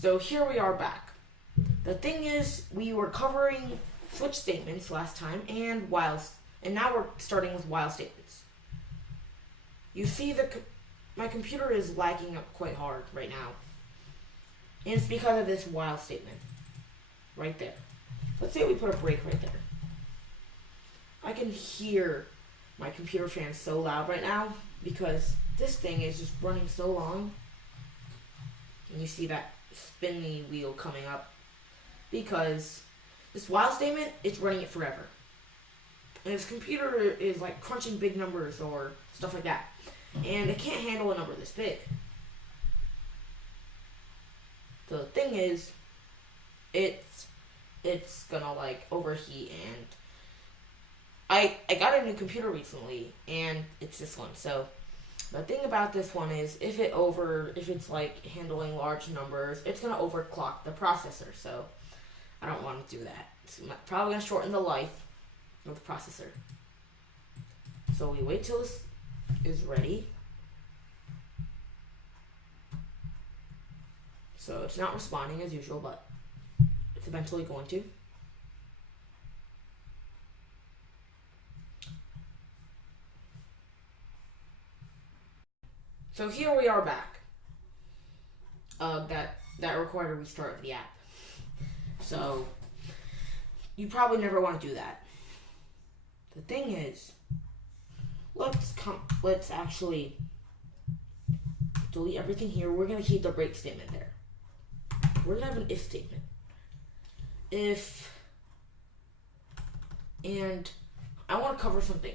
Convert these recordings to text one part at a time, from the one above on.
So here we are back. The thing is, we were covering switch statements last time and now we're starting with while statements. You see my computer is lagging up quite hard right now. And it's because of this while statement. Right there. Let's say we put a break right there. I can hear my computer fan so loud right now because this thing is just running so long. And you see that spinny wheel coming up because this while statement, it's running it forever. And this computer is like crunching big numbers or stuff like that. And it can't handle a number this big. The thing is, it's gonna like overheat, and I got a new computer recently, and it's this one. So the thing about this one is if it's like handling large numbers, it's gonna overclock the processor. So I don't want to do that. It's probably gonna shorten the life of the processor. So we wait till this is ready. So it's not responding as usual, but it's eventually going to. So here we are back. That required a restart of the app. So you probably never want to do that. The thing is, let's actually delete everything here. We're gonna keep the break statement there. We're gonna have an if statement. And I want to cover something.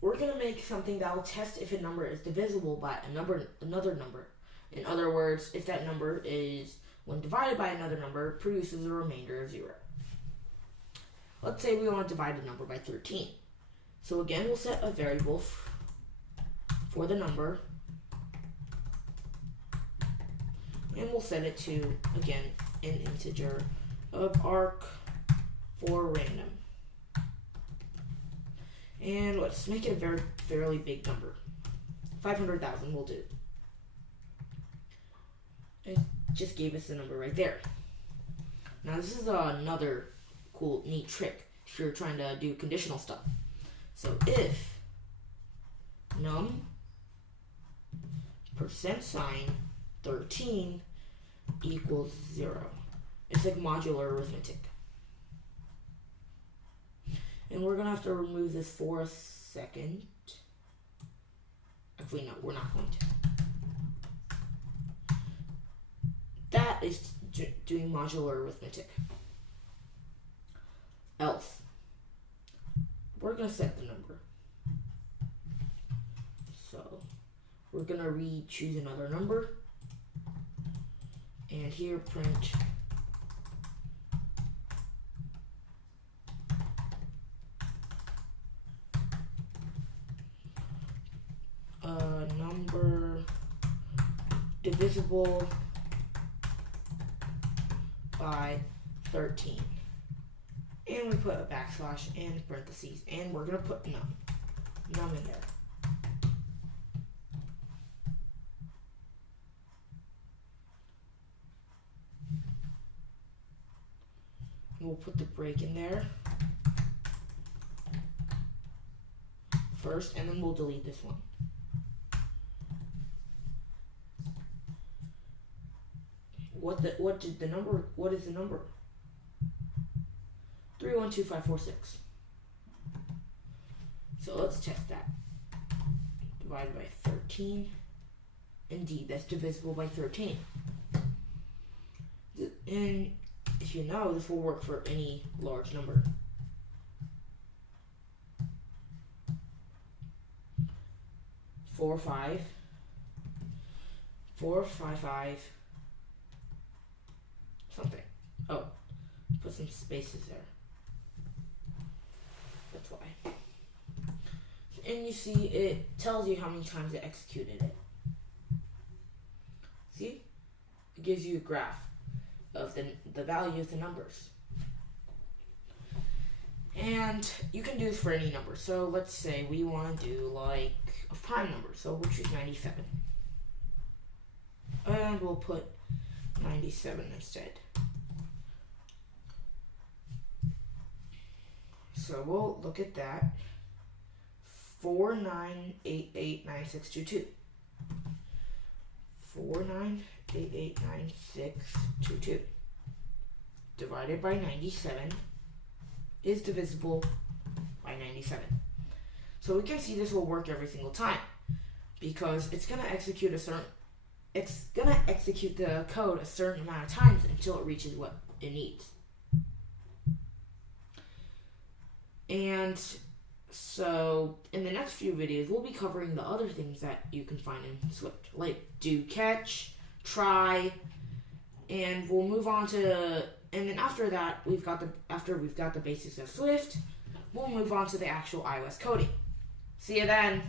We're gonna make something that will test if a number is divisible by another number. In other words, if that number is, when divided by another number, produces a remainder of 0. Let's say we want to divide a number by 13. So again, we'll set a variable for the number, and we'll set it to, again, an integer of arc for random. And let's make it a fairly big number. 500,000 will do. It just gave us the number right there. Now this is another cool, neat trick if you're trying to do conditional stuff. So if num %13 equals 0. It's like modular arithmetic. And we're gonna have to remove this for a second. Actually, no, we're not going to. That is doing modular arithmetic. Else, we're gonna set the number. So we're gonna choose another number, and here print a number divisible by 13. And we put a backslash and parentheses, and we're gonna put num in there. We'll put the break in there first, and then we'll delete this one. What is the number? 312546. So let's test that. Divided by 13. Indeed, that's divisible by 13. And if you know, this will work for any large number. Four, five, five, something. Oh, put some spaces there. That's why. And you see, it tells you how many times it executed it. See? It gives you a graph of the value of the numbers. And you can do this for any number. So let's say we want to do like a prime number. So we'll choose 97. And we'll put 97 instead. So we'll look at that. 49889622. 49889622 divided by 97 is divisible by 97. So we can see this will work every single time because it's gonna execute the code a certain amount of times until it reaches what it needs. And so in the next few videos, we'll be covering the other things that you can find in Swift, like do, catch, try, and we'll move on to. And then after that, after we've got the basics of Swift, we'll move on to the actual iOS coding. See you then.